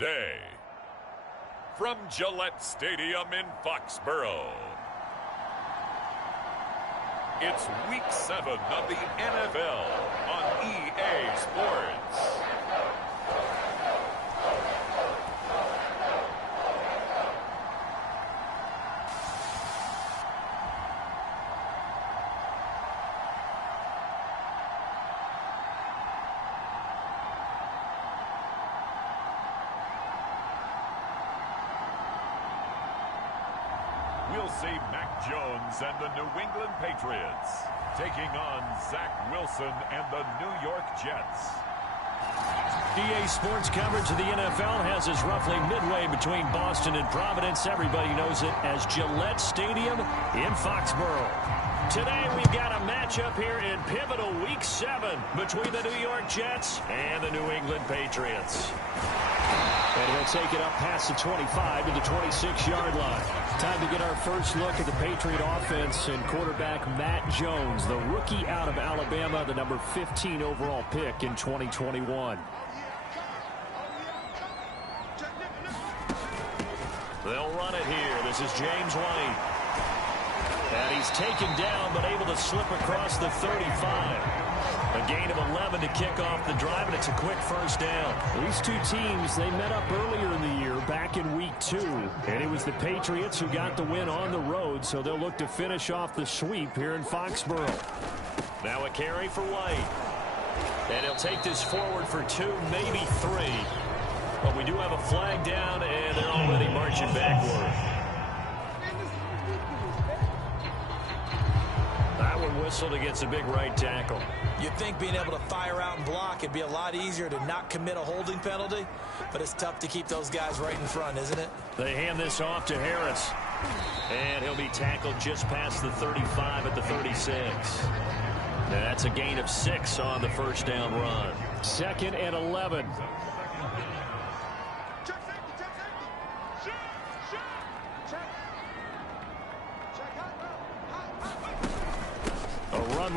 day. From Gillette Stadium in Foxborough, it's Week 7 of the NFL on EA Sports. We'll see Mac Jones and the New England Patriots taking on Zach Wilson and the New York Jets. EA Sports coverage of the NFL has us roughly midway between Boston and Providence. Everybody knows it as Gillette Stadium in Foxborough. Today we've got a matchup here in pivotal Week 7 between the New York Jets and the New England Patriots. And he'll take it up past the 25 to the 26-yard line. Time to get our first look at the Patriot offense and quarterback Mac Jones, the rookie out of Alabama, the number 15 overall pick in 2021. They'll run it here. This is James White. And he's taken down but able to slip across the 35. A gain of 11 to kick off the drive, and it's a quick first down. These two teams, they met up earlier in the year, back in Week 2. And it was the Patriots who got the win on the road, so they'll look to finish off the sweep here in Foxborough. Now a carry for White. And he'll take this forward for 2, maybe 3. But we do have a flag down, and they're already marching backward. That one whistled against a big right tackle. You'd think being able to fire out and block, it'd be a lot easier to not commit a holding penalty, but it's tough to keep those guys right in front, isn't it? They hand this off to Harris, and he'll be tackled just past the 35 at the 36. Now that's a gain of 6 on the first down run. 2nd and 11.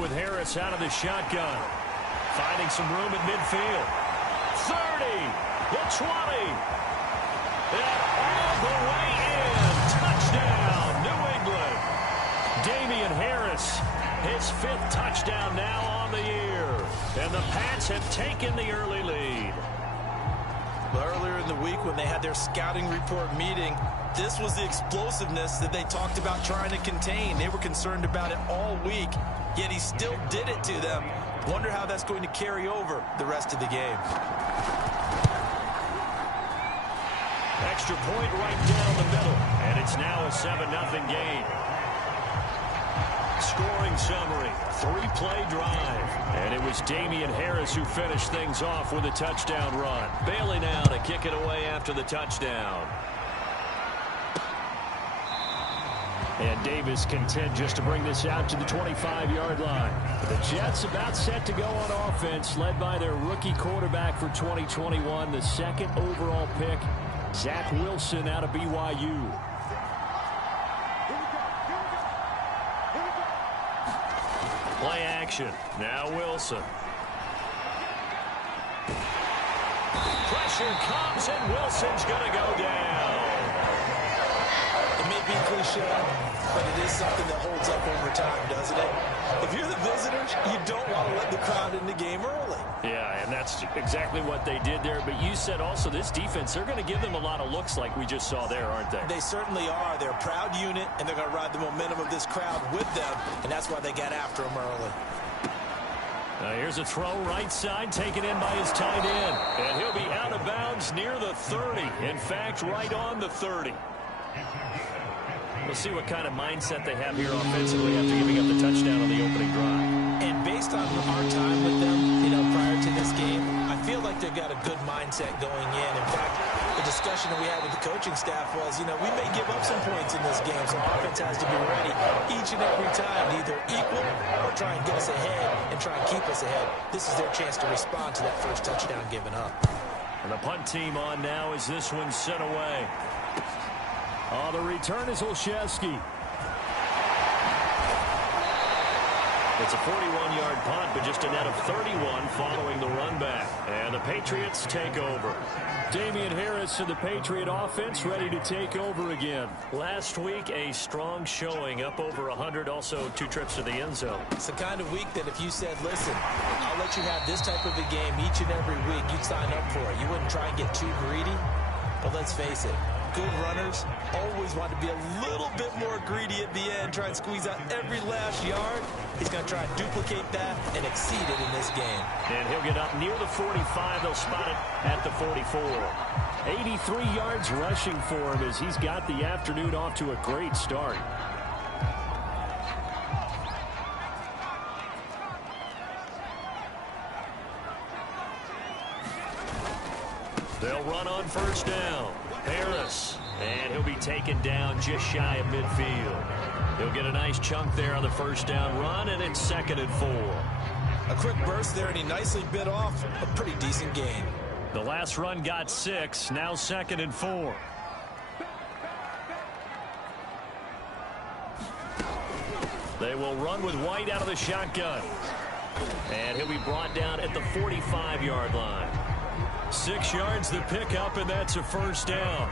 With Harris out of the shotgun. Finding some room at midfield. 30. The 20. And all the way in. Touchdown, New England. Damian Harris, his 5th touchdown now on the year. And the Pats have taken the early lead. Earlier in the week when they had their scouting report meeting, this was the explosiveness that they talked about trying to contain. They were concerned about it all week, yet he still did it to them. Wonder how that's going to carry over the rest of the game. Extra point right down the middle, and it's now a 7-0 game. Scoring summary, 3-play drive. And it was Damian Harris who finished things off with a touchdown run. Bailey now to kick it away after the touchdown. And Davis content just to bring this out to the 25-yard line. The Jets about set to go on offense, led by their rookie quarterback for 2021, the 2nd overall pick, Zach Wilson out of BYU. Play action. Now Wilson. Pressure comes, and Wilson's going to go down. It may be cliche, but it is something that holds up over time, doesn't it? If you're the visitors, you don't want to let the crowd in the game early. Yeah, and that's exactly what they did there. But you said also this defense, they're going to give them a lot of looks like we just saw there, aren't they? They certainly are. They're a proud unit, and they're going to ride the momentum of this crowd with them, and that's why they got after them early. Here's a throw right side, taken in by his tight end. And he'll be out of bounds near the 30. In fact, right on the 30. We'll see what kind of mindset they have here offensively after giving up the touchdown on the opening drive. And based on our time with them, prior to this game, I feel like they've got a good mindset going in. In fact, the discussion that we had with the coaching staff was, we may give up some points in this game, so offense has to be ready each and every time to either equal or try and get us ahead and try and keep us ahead. This is their chance to respond to that first touchdown given up. And the punt team on now as this one's sent away. Oh, the return is Olszewski. It's a 41-yard punt, but just a net of 31 following the run back. And the Patriots take over. Damian Harris and the Patriot offense ready to take over again. Last week, a strong showing, up over 100, also 2 trips to the end zone. It's the kind of week that if you said, listen, I'll let you have this type of a game each and every week, you'd sign up for it. You wouldn't try and get too greedy. But let's face it, good runners always want to be a little bit more greedy at the end, try and squeeze out every last yard. He's going to try and duplicate that and exceed it in this game. And he'll get up near the 45. They'll spot it at the 44. 83 yards rushing for him as he's got the afternoon off to a great start. They'll run on first down. Harris. And he'll be taken down just shy of midfield. He'll get a nice chunk there on the first down run, and it's 2nd and 4. A quick burst there, and he nicely bit off a pretty decent gain. The last run got 6. Now 2nd and 4. They will run with White out of the shotgun. And he'll be brought down at the 45-yard line. 6 yards the pickup, and that's a first down.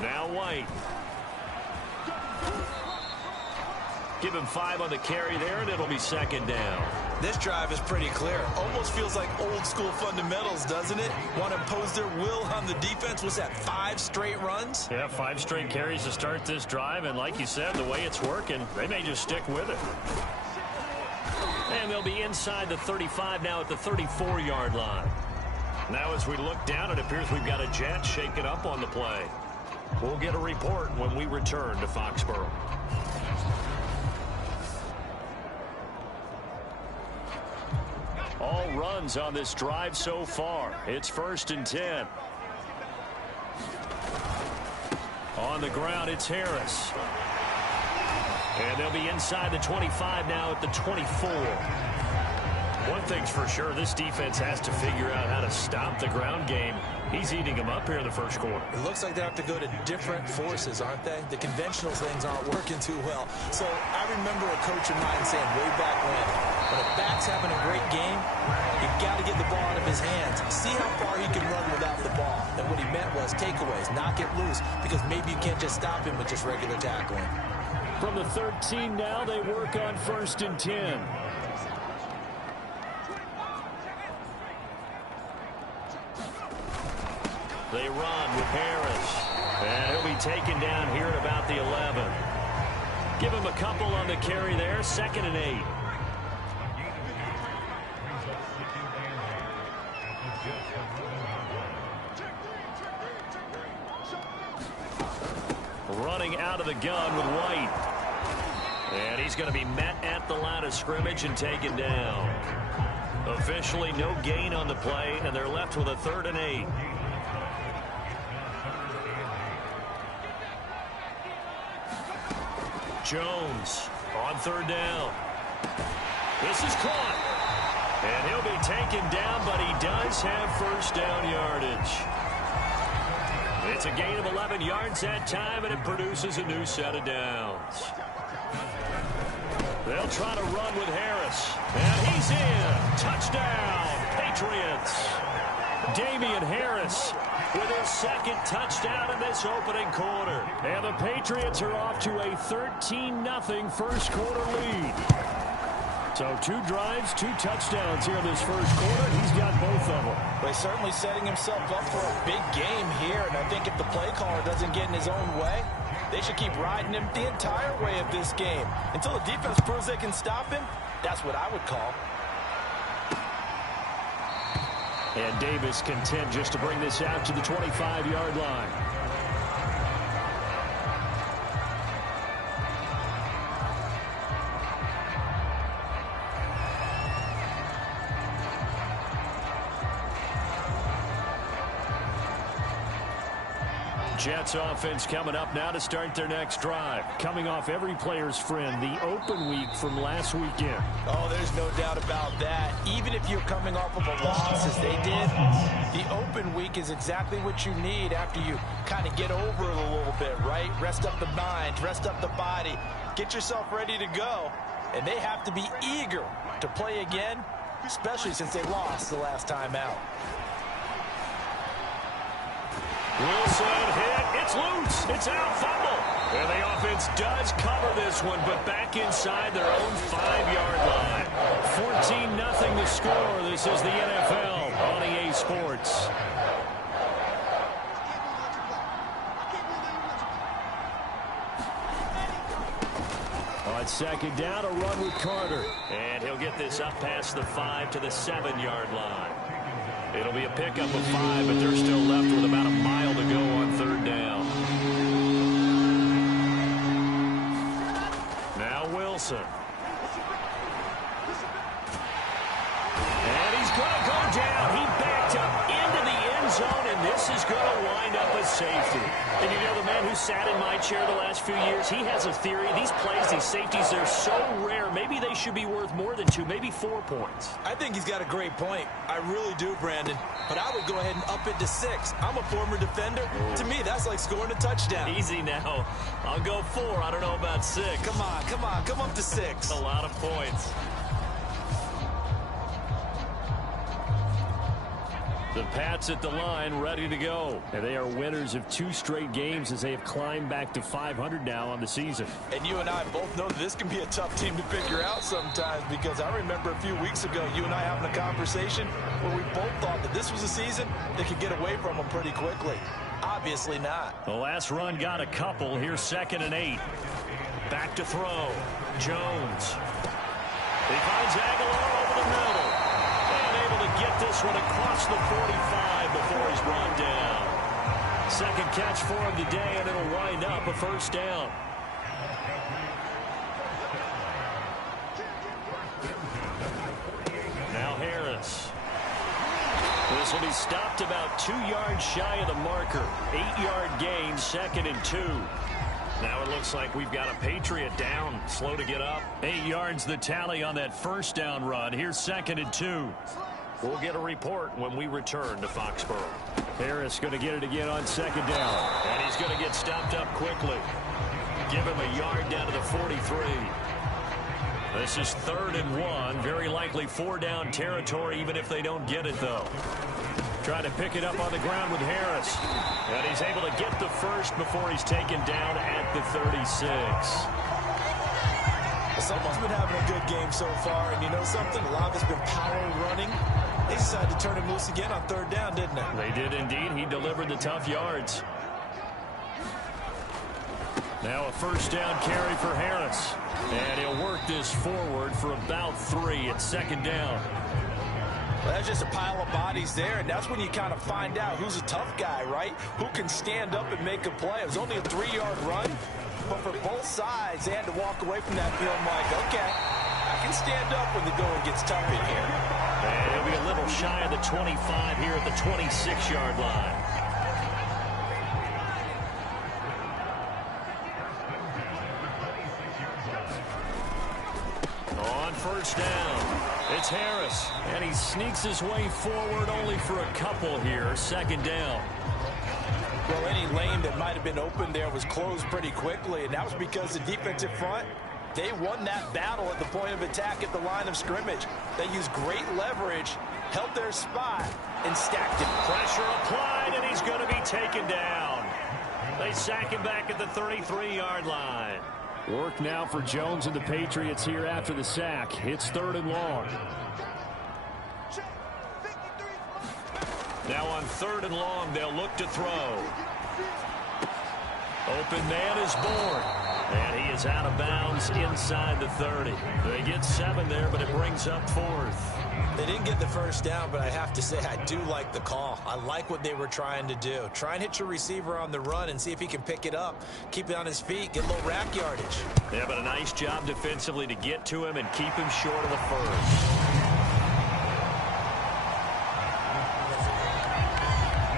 Now White. Give him 5 on the carry there, and it'll be 2nd down. This drive is pretty clear. Almost feels like old school fundamentals, doesn't it? Want to impose their will on the defense. Was that 5 straight runs? Yeah, 5 straight carries to start this drive, and like you said, the way it's working, they may just stick with it. And they'll be inside the 35 now at the 34-yard line. Now as we look down, it appears we've got a jet shaken up on the play. We'll get a report when we return to Foxborough. All runs on this drive so far. It's 1st and 10. On the ground, it's Harris. And they'll be inside the 25 now at the 24. One thing's for sure, this defense has to figure out how to stop the ground game. He's eating them up here in the first quarter. It looks like they have to go to different forces, aren't they? The conventional things aren't working too well. So I remember a coach of mine saying way back when a back's having a great game, you've got to get the ball out of his hands. See how far he can run without the ball. And what he meant was takeaways, knock it loose, because maybe you can't just stop him with just regular tackling. From the 13 now, they work on 1st and 10. They run with Harris. And he'll be taken down here at about the 11. Give him a couple on the carry there. 2nd and 8. Running out of the gun with White. And he's going to be met at the line of scrimmage and taken down. Officially no gain on the play, and they're left with a 3rd and 8. Jones on 3rd down. This is caught. And he'll be taken down, but he does have first down yardage. It's a gain of 11 yards that time, and it produces a new set of downs. They'll try to run with Harris. And he's in. Touchdown, Patriots. Damian Harris with his 2nd touchdown in this opening quarter. And the Patriots are off to a 13-0 first quarter lead. So 2 drives, 2 touchdowns here in this first quarter. He's got both of them. But he's certainly setting himself up for a big game here. And I think if the play caller doesn't get in his own way, they should keep riding him the entire way of this game. Until the defense proves they can stop him, that's what I would call. And Davis content just to bring this out to the 25-yard line. Jets offense coming up now to start their next drive. Coming off every player's friend, the open week from last weekend. Oh, there's no doubt about that. Even if you're coming off of a loss as they did, the open week is exactly what you need after you kind of get over it a little bit, right? Rest up the mind, rest up the body, get yourself ready to go. And they have to be eager to play again, especially since they lost the last time out. Wilson hit. It's loose. It's out. Fumble. And the offense does cover this one, but back inside their own 5-yard line. 14-0 the score. This is the NFL on EA Sports. On second down, a run with Carter. And he'll get this up past the 5 to the 7-yard line. It'll be a pickup of 5, but they're still left with about a mile to go on third down. Now Wilson. And he's going to go down. He backed up into the end zone, and this is going to wind up a safety. And you know, the man who sat in my chair the last few years, he has a theory. These plays, these safeties, they're so rare. Maybe they should be worth more than 2, maybe 4 points. I think he's got a great point. I really do, Brandon. But I would go ahead and up it to 6. I'm a former defender. To me, that's like scoring a touchdown. Easy now. I'll go 4. I don't know about 6. Come on, come on. Come up to 6. A lot of points. The Pats at the line, ready to go. And they are winners of 2 straight games as they have climbed back to 500 now on the season. And you and I both know that this can be a tough team to figure out sometimes, because I remember a few weeks ago you and I having a conversation where we both thought that this was a season that could get away from them pretty quickly. Obviously not. The last run got a couple. Here's 2nd and 8. Back to throw. Jones. He finds Aguilar over the middle. Get this one across the 45 before he's brought down. Second catch for him today, and it'll wind up a first down. Now Harris. This will be stopped about 2 yards shy of the marker. 8-yard gain, 2nd and 2. Now it looks like we've got a Patriot down, slow to get up. 8 yards the tally on that first down run. Here's 2nd and 2. We'll get a report when we return to Foxborough. Harris going to get it again on 2nd down. And he's going to get stopped up quickly. Give him a yard down to the 43. This is 3rd and 1. Very likely 4-down territory, even if they don't get it, though. Trying to pick it up on the ground with Harris. And he's able to get the first before he's taken down at the 36. Someone's been having a good game so far, and you know something? A lot of it's been power running. They decided to turn him loose again on 3rd down, didn't they? They did indeed. He delivered the tough yards. Now a first down carry for Harris. And he'll work this forward for about 3 at 2nd down. Well, that's just a pile of bodies there, and that's when you kind of find out who's a tough guy, right? Who can stand up and make a play. It was only a 3-yard run, but for both sides, they had to walk away from that feeling like, okay, I can stand up when the going gets tough in here. And he'll be a little shy of the 25 here at the 26-yard line. On first down, it's Harris, and he sneaks his way forward only for a couple here. 2nd down. Well, any lane that might have been open there was closed pretty quickly, and that was because the defensive front, they won that battle at the point of attack at the line of scrimmage. They used great leverage, held their spot, and stacked it. Pressure applied, and he's going to be taken down. They sack him back at the 33-yard line. Work now for Jones and the Patriots here after the sack. It's 3rd and long. Now on 3rd and long, they'll look to throw. Open man is Bourne. And he is out of bounds inside the 30. They get 7 there, but it brings up 4th. They didn't get the first down, but I have to say I do like the call. I like what they were trying to do. Try and hit your receiver on the run and see if he can pick it up. Keep it on his feet, get a little rack yardage. Yeah, but a nice job defensively to get to him and keep him short of the first.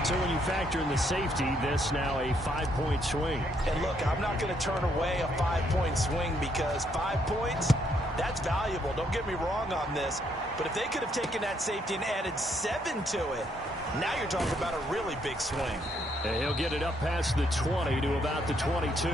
So when you factor in the safety, this now a 5-point swing. And look, I'm not going to turn away a 5-point swing because 5 points, that's valuable. Don't get me wrong on this. But if they could have taken that safety and added 7 to it, now you're talking about a really big swing. And he'll get it up past the 20 to about the 22.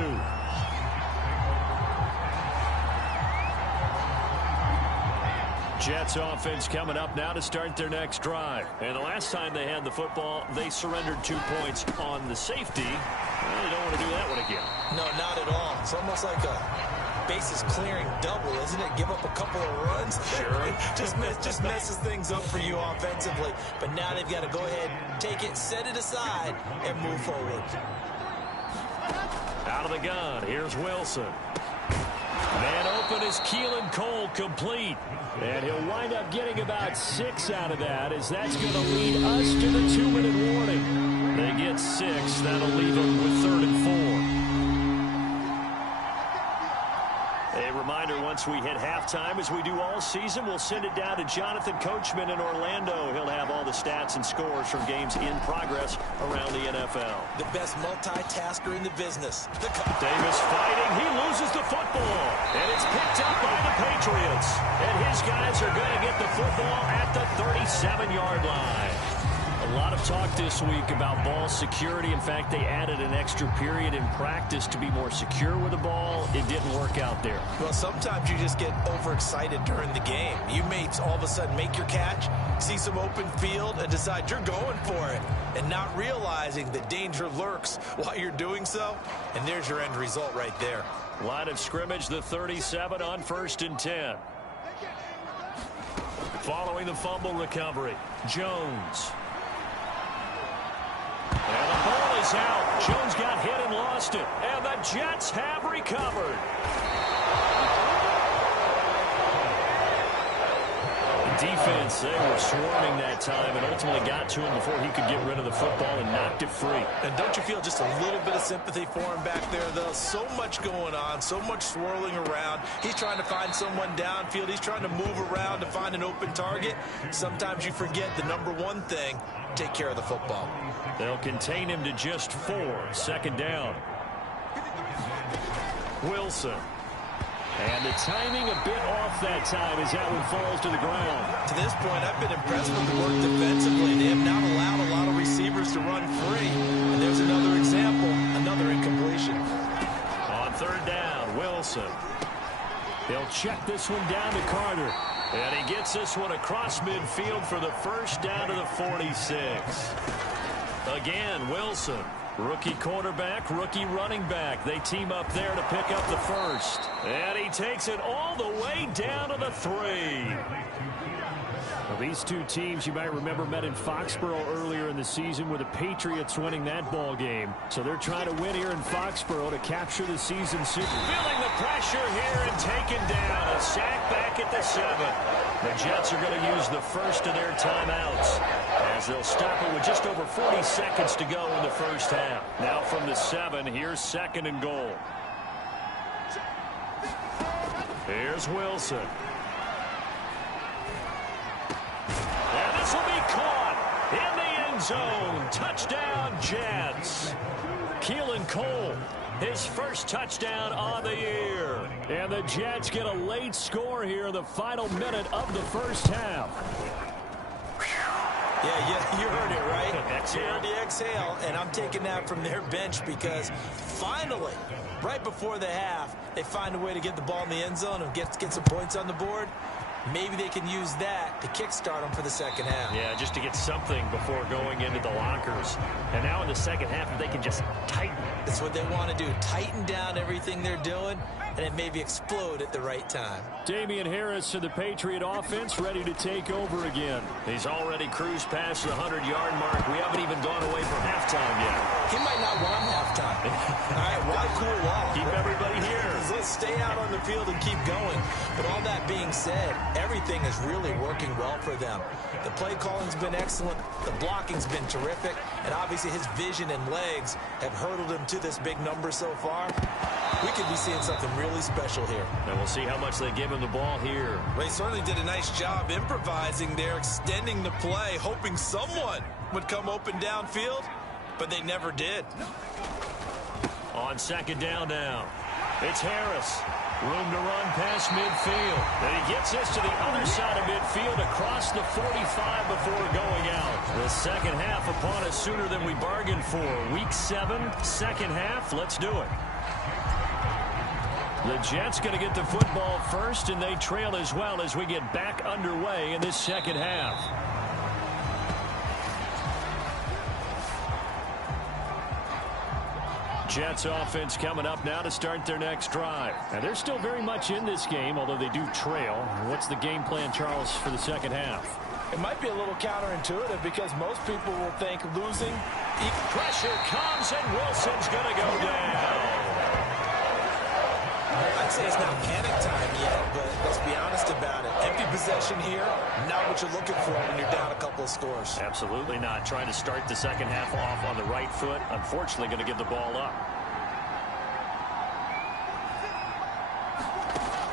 Jets offense coming up now to start their next drive. And the last time they had the football, they surrendered 2 points on the safety. Well, they don't want to do that one again. No, not at all. It's almost like a bases clearing double, isn't it? Give up a couple of runs. Sure. just messes things up for you offensively. But now they've got to go ahead, take it, set it aside, and move forward. Out of the gun, here's Wilson. Man open is Keelan Cole, complete. And he'll wind up getting about 6 out of that, as that's going to lead us to the 2-minute warning. They get 6. That'll leave them with 3rd and 4. A reminder, once we hit halftime, as we do all season, we'll send it down to Jonathan Coachman in Orlando. He'll have all the stats and scores from games in progress around the NFL. The best multitasker in the business. Davis fighting. He loses the football. And it's picked up by the Patriots. And his guys are going to get the football at the 37-yard line. A lot of talk this week about ball security. In fact, they added an extra period in practice to be more secure with the ball. It didn't work out there. Well, sometimes you just get overexcited during the game. You may all of a sudden make your catch, see some open field, and decide you're going for it, and not realizing that danger lurks while you're doing so. And there's your end result right there. Line of scrimmage, the 37 on 1st and 10. Following the fumble recovery, Jones. And the ball is out. Jones got hit and lost it. And the Jets have recovered. The defense, they were swarming that time and ultimately got to him before he could get rid of the football and knocked it free. And don't you feel just a little bit of sympathy for him back there, though? So much going on, so much swirling around. He's trying to find someone downfield. He's trying to move around to find an open target. Sometimes you forget the number one thing, take care of the football. They'll contain him to just 4. 2nd down. Wilson. And the timing a bit off that time as that one falls to the ground. To this point, I've been impressed with the work defensively. They have not allowed a lot of receivers to run free. And there's another example, another incompletion. On 3rd down, Wilson. He'll check this one down to Carter. And he gets this one across midfield for the 1st down to the 46. Again, Wilson. Rookie quarterback, rookie running back. They team up there to pick up the 1st. And he takes it all the way down to the 3. Well, these two teams, you might remember, met in Foxborough earlier in the season with the Patriots winning that ball game. So they're trying to win here in Foxborough to capture the season super. Feeling the pressure here and taken down. A sack back at the 7. The Jets are going to use the 1st of their timeouts as they'll stop it with just over 40 seconds to go in the 1st half. Now from the 7, here's 2nd and goal. Here's Wilson. And this will be caught in the end zone. Touchdown, Jets. Keelan Cole, his 1st touchdown on the year. And the Jets get a late score here in the final minute of the 1st half. Yeah, you heard it, right? You heard the exhale, and I'm taking that from their bench because finally, right before the half, they find a way to get the ball in the end zone and get some points on the board. Maybe they can use that to kickstart them for the 2nd half. Yeah, just to get something before going into the lockers. And now in the 2nd half, if they can just tighten. That's what they want to do. Tighten down everything they're doing, and it maybe explode at the right time. Damian Harris to the Patriot offense, ready to take over again. He's already cruised past the 100-yard mark. We haven't even gone away from halftime yet. He might not want halftime. All right, why cool off? Keep everybody here. Let's stay out on the field and keep going. But all that being said, everything is really working well for them. The play calling's been excellent. The blocking's been terrific. And obviously his vision and legs have hurdled him to this big number so far. We could be seeing something really special here. And we'll see how much they give him the ball here. They certainly did a nice job improvising there, extending the play, hoping someone would come open downfield, but they never did. On second down now, it's Harris. Room to run past midfield. And he gets this to the other side of midfield across the 45 before going out. The second half upon us sooner than we bargained for. Week 7, second half. Let's do it. The Jets going to get the football first, and they trail as well as we get back underway in this second half. Jets offense coming up now to start their next drive. And they're still very much in this game, although they do trail. What's the game plan, Charles, for the second half? It might be a little counterintuitive because most people will think losing. Pressure comes, and Wilson's going to go down. I'd say it's not panic time yet, but let's be honest about it. Empty possession here, not what you're looking for when you're down a couple of scores. Absolutely not. Trying to start the second half off on the right foot. Unfortunately, going to give the ball up.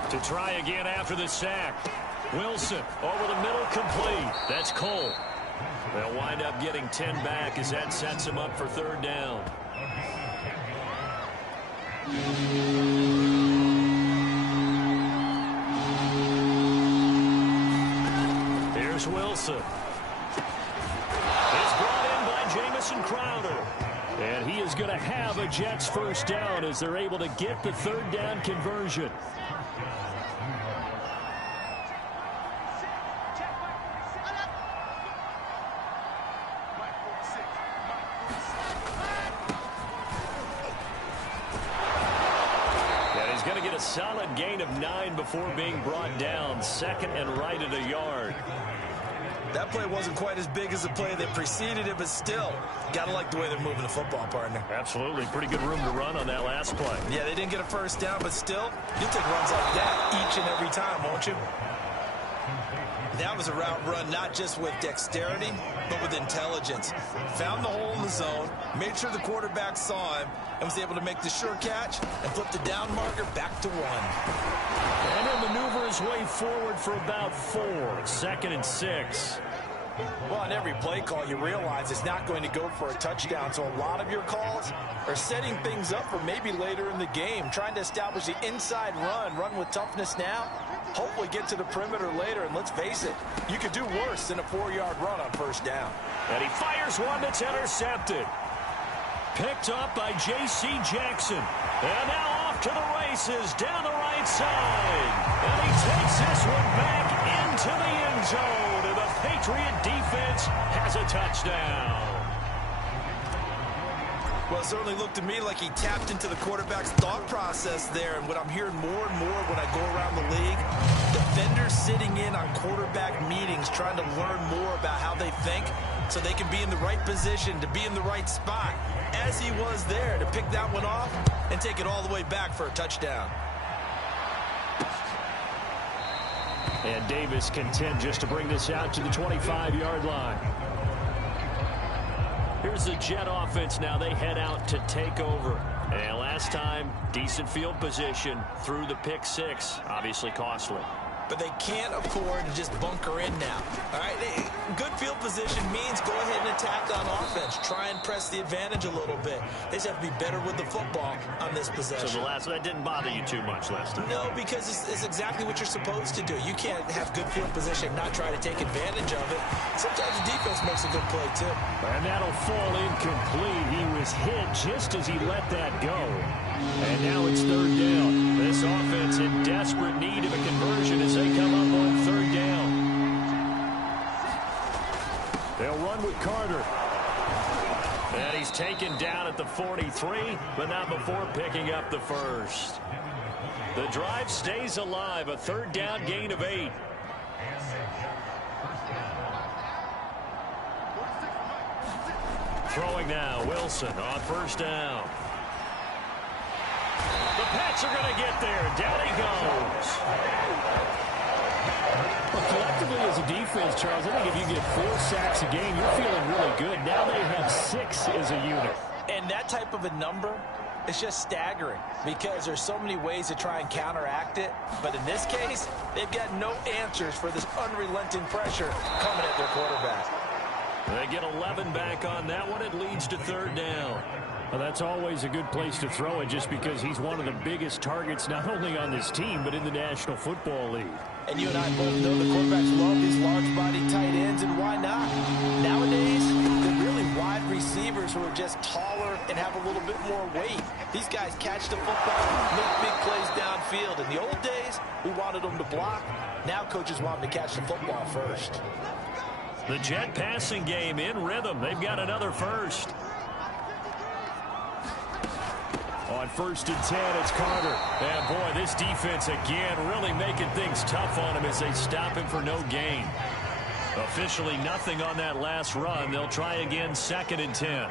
To try again after the sack. Wilson over the middle, complete. That's Cole. They'll wind up getting 10 back as that sets them up for third down. Here's Wilson. It's brought in by Jamison Crowder. And he is going to have a Jets first down as they're able to get the third down conversion. Solid gain of 9 before being brought down. Second and right at a yard. That play wasn't quite as big as the play that preceded it, but still, gotta like the way they're moving the football, partner. Absolutely. Pretty good room to run on that last play. Yeah, they didn't get a first down, but still, you'll take runs like that each and every time, won't you? That was a route run not just with dexterity, but with intelligence. Found the hole in the zone, made sure the quarterback saw him, and was able to make the sure catch and flip the down marker back to 1. And he'll maneuver his way forward for about 4. 2nd and 6. Well, on every play call, you realize it's not going to go for a touchdown, so a lot of your calls are setting things up for maybe later in the game, trying to establish the inside run with toughness now, hopefully get to the perimeter later, and let's face it, you could do worse than a 4-yard run on first down. And he fires one that's intercepted. Picked up by J.C. Jackson. And now off to the races down the right side. And he takes this one back into the end zone. And the Patriot defense has a touchdown. Well, it certainly looked to me like he tapped into the quarterback's thought process there. And what I'm hearing more and more when I go around the league, defenders sitting in on quarterback meetings trying to learn more about how they think so they can be in the right position to be in the right spot, as he was there to pick that one off and take it all the way back for a touchdown. And Davis content just to bring this out to the 25-yard line. Here's the Jet offense now. They head out to take over. And last time, decent field position through the pick 6. Obviously costly. But they can't afford to just bunker in now. All right, good field position means go ahead and attack on offense. Try and press the advantage a little bit. They just have to be better with the football on this possession. So that didn't bother you too much last time? No, because it's exactly what you're supposed to do. You can't have good field position and not try to take advantage of it. Sometimes the defense makes a good play, too. And that'll fall incomplete. He was hit just as he let that go. And now it's third down. This offense in desperate need of a conversion as they come up on third down. They'll run with Carter. And he's taken down at the 43, but not before picking up the first. The drive stays alive, a third down gain of 8. Throwing now, Wilson on first down. The Pats are going to get there. Down he goes. Well, collectively as a defense, Charles, I think if you get 4 sacks a game, you're feeling really good. Now they have 6 as a unit. And that type of a number it's just staggering because there's so many ways to try and counteract it. But in this case, they've got no answers for this unrelenting pressure coming at their quarterback. They get 11 back on that one. It leads to third down. Well, that's always a good place to throw it just because he's one of the biggest targets not only on this team but in the National Football League. And you and I both know the quarterbacks love these large-bodied tight ends, and why not? Nowadays, they're really wide receivers who are just taller and have a little bit more weight. These guys catch the football, make big plays downfield. In the old days, we wanted them to block. Now coaches want them to catch the football first. The Jet passing game in rhythm. They've got another first. On 1st and 10, it's Carter. And boy, this defense again really making things tough on him as they stop him for no gain. Officially nothing on that last run. They'll try again 2nd and 10.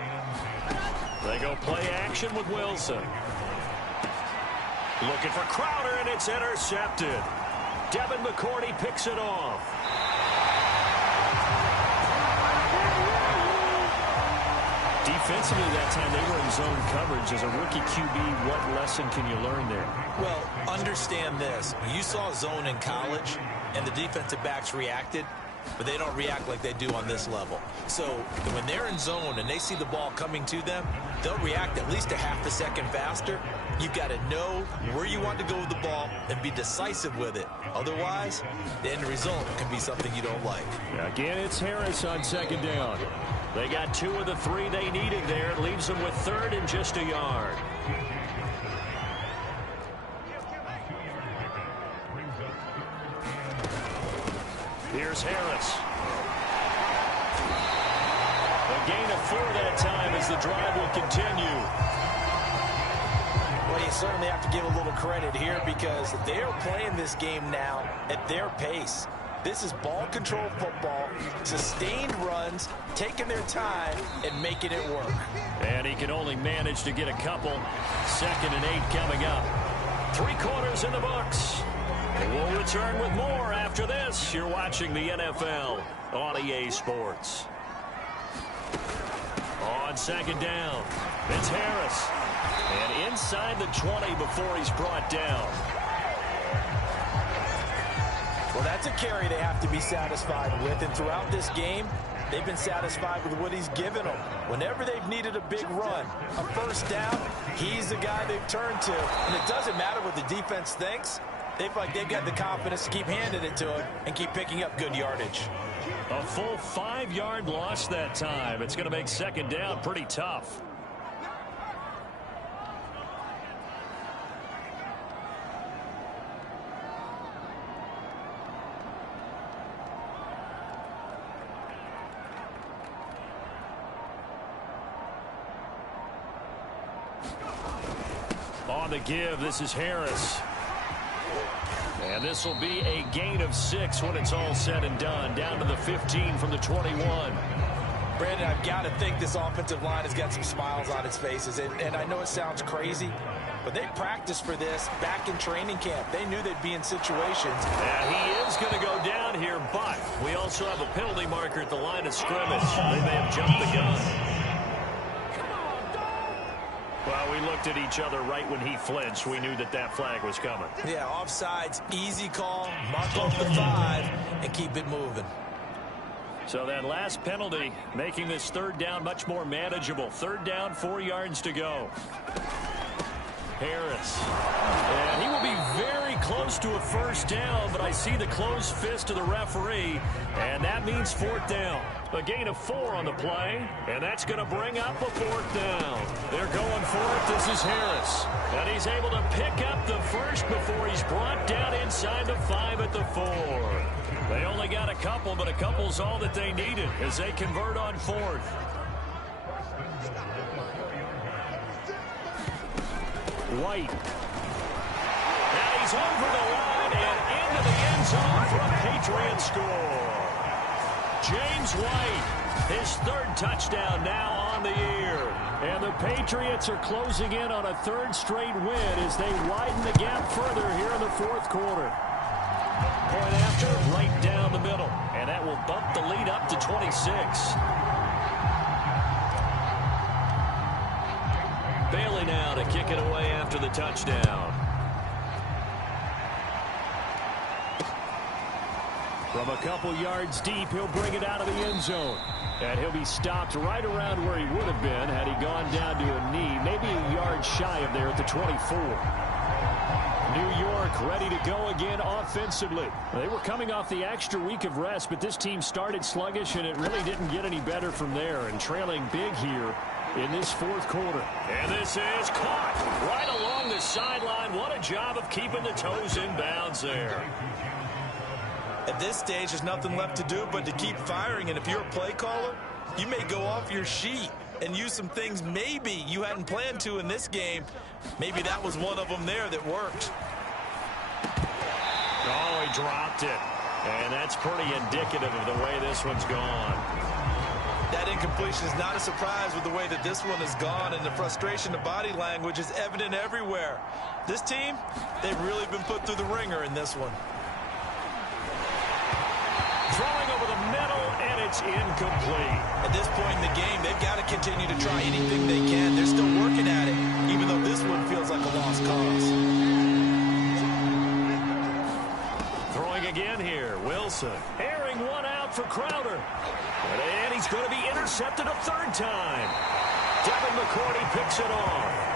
They go play action with Wilson. Looking for Crowder, and it's intercepted. Devin McCourty picks it off. Defensively that time, they were in zone coverage. As a rookie QB, what lesson can you learn there? Well, understand this. You saw zone in college, and the defensive backs reacted, but they don't react like they do on this level. So when they're in zone and they see the ball coming to them, they'll react at least a half a second faster. You've got to know where you want to go with the ball and be decisive with it. Otherwise, the end result can be something you don't like. Again, it's Harris on 2nd down. They got 2 of the 3 they needed there. It leaves them with 3rd and just a yard. Here's Harris. A gain of 4 that time as the drive will continue. Well, you certainly have to give a little credit here because they are playing this game now at their pace. This is ball control football, sustained runs, taking their time, and making it work. And he can only manage to get a couple. 2nd and 8 coming up. 3 quarters in the books. We'll return with more after this. You're watching the NFL on EA Sports. On 2nd down, it's Harris. And inside the 20 before he's brought down. Well, that's a carry they have to be satisfied with. And throughout this game, they've been satisfied with what he's given them. Whenever they've needed a big run, a 1st down, he's the guy they've turned to. And it doesn't matter what the defense thinks. They feel like they've got the confidence to keep handing it to him and keep picking up good yardage. A full 5-yard loss that time. It's going to make 2nd down pretty tough. On the give, this is Harris. And this will be a gain of 6 when it's all said and done. Down to the 15 from the 21. Brandon, I've got to think this offensive line has got some smiles on its faces. And I know it sounds crazy, but they practiced for this back in training camp. They knew they'd be in situations. And he is going to go down here, but we also have a penalty marker at the line of scrimmage. They may have jumped the gun. Well, we looked at each other right when he flinched. We knew that that flag was coming. Yeah, offsides, easy call, mark off the 5, and keep it moving. So that last penalty making this 3rd down much more manageable. 3rd down, 4 yards to go. Harris. And he will be very close to a 1st down, but I see the closed fist of the referee, and that means 4th down. A gain of 4 on the play, and that's going to bring up a 4th down. They're going for it. This is Harris. And he's able to pick up the 1st before he's brought down inside the 5 at the 4. They only got a couple, but a couple's all that they needed as they convert on 4th. White. And he's over the line and into the end zone for a Patriot score. James White, his 3rd touchdown now on the year. And the Patriots are closing in on a 3rd straight win as they widen the gap further here in the 4th quarter. Point after, right down the middle. And that will bump the lead up to 26. Bailey now to kick it away after the touchdown. From a couple yards deep, he'll bring it out of the end zone. And he'll be stopped right around where he would have been had he gone down to a knee, maybe a yard shy of there at the 24. New York ready to go again offensively. They were coming off the extra week of rest, but this team started sluggish, and it really didn't get any better from there. And trailing big here in this fourth quarter. And this is caught right along the sideline. What a job of keeping the toes in bounds there. At this stage, there's nothing left to do but to keep firing. And if you're a play caller, you may go off your sheet and use some things maybe you hadn't planned to in this game. Maybe that was one of them there that worked. Oh, he dropped it. And that's pretty indicative of the way this one's gone. That incompletion is not a surprise with the way that this one has gone, and the frustration, the body language is evident everywhere. This team, they've really been put through the ringer in this one. Throwing over the middle, and it's incomplete. At this point in the game, they've got to continue to try anything they can. They're still working at it, even though this one feels like a lost cause. Throwing again here, Wilson. Airing one out for Crowder. And he's going to be intercepted a third time. Devin McCourty picks it off.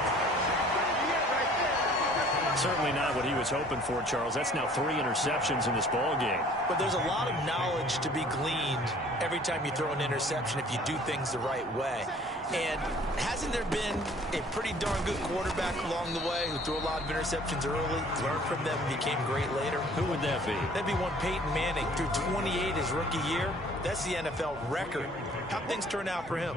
Certainly not what he was hoping for, Charles. That's now 3 interceptions in this ball game. But there's a lot of knowledge to be gleaned every time you throw an interception if you do things the right way. And hasn't there been a pretty darn good quarterback along the way who threw a lot of interceptions early, learned from them, and became great later? Who would that be? That'd be one Peyton Manning. Threw 28 his rookie year. That's the NFL record. How'd things turn out for him?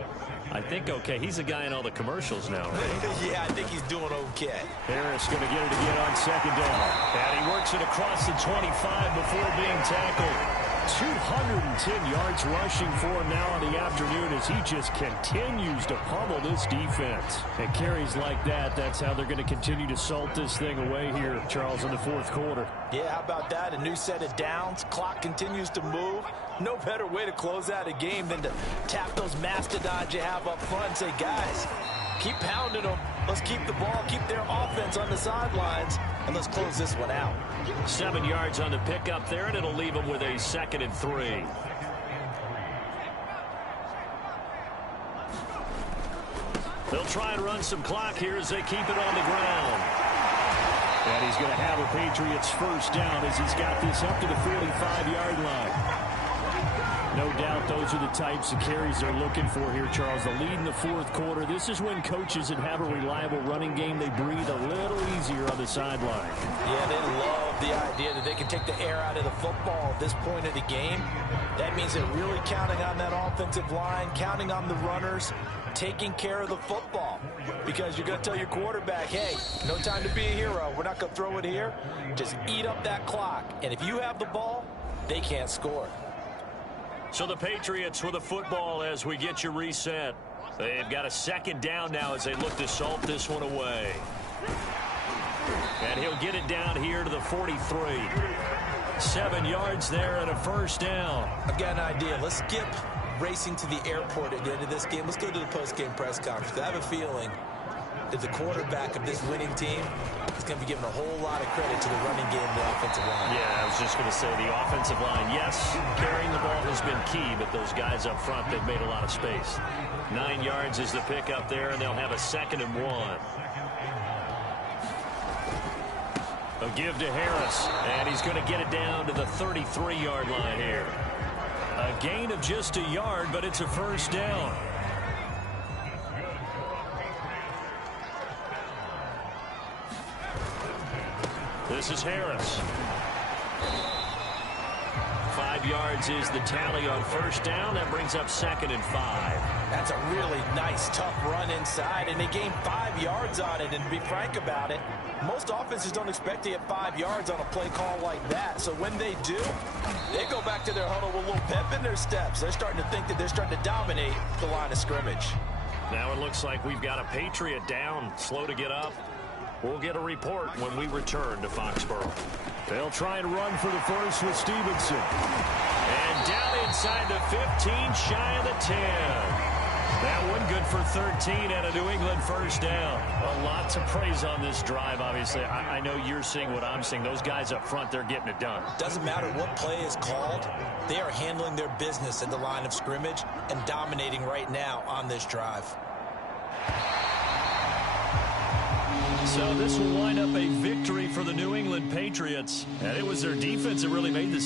I think okay. He's a guy in all the commercials now, right? Yeah, I think he's doing okay. Harris going to get it again on second down. And he works it across the 25 before being tackled. 210 yards rushing for him now in the afternoon as he just continues to pummel this defense. And carries like that, that's how they're going to continue to salt this thing away here, Charles, in the fourth quarter. Yeah, how about that? A new set of downs. Clock continues to move. No better way to close out a game than to tap those mastodons you have up front and say, guys, keep pounding them. Let's keep the ball, keep their offense on the sidelines, and let's close this one out. 7 yards on the pickup there, and it'll leave them with a 2nd and 3. They'll try and run some clock here as they keep it on the ground. And he's going to have a Patriots first down as he's got this up to the 45-yard line. No doubt those are the types of carries they're looking for here, Charles. The lead in the fourth quarter. This is when coaches that have a reliable running game, they breathe a little easier on the sideline. Yeah, they love the idea that they can take the air out of the football at this point of the game. That means they're really counting on that offensive line, counting on the runners, taking care of the football. Because you're going to tell your quarterback, hey, no time to be a hero. We're not going to throw it here. Just eat up that clock. And if you have the ball, they can't score. So the Patriots with the football as we get you reset. They've got a 2nd down now as they look to salt this one away. And he'll get it down here to the 43. 7 yards there and a first down. I've got an idea. Let's skip racing to the airport at the end of this game. Let's go to the post-game press conference. I have a feeling that the quarterback of this winning team is going to be given a whole lot of credit to the running game and the offensive line. Yeah, I was just going to say the offensive line, yes, carrying the ball has been key, but those guys up front, they've made a lot of space. 9 yards is the pickup there, and they'll have a 2nd and 1. A give to Harris, and he's going to get it down to the 33-yard line here. A gain of just a yard, but it's a first down. This is Harris. 5 yards is the tally on first down. That brings up 2nd and 5. That's a really nice, tough run inside, and they gained 5 yards on it. And to be frank about it, most offenses don't expect to get 5 yards on a play call like that. So when they do, they go back to their huddle with a little pep in their steps. They're starting to think that they're starting to dominate the line of scrimmage. Now it looks like we've got a Patriot down, slow to get up. We'll get a report when we return to Foxborough. They'll try and run for the first with Stevenson. And down inside the 15, shy of the 10. That one good for 13 and a New England first down. A lot to praise on this drive, obviously. I know you're seeing what I'm seeing. Those guys up front, they're getting it done. Doesn't matter what play is called. They are handling their business at the line of scrimmage and dominating right now on this drive. So this will wind up a victory for the New England Patriots. And it was their defense that really made this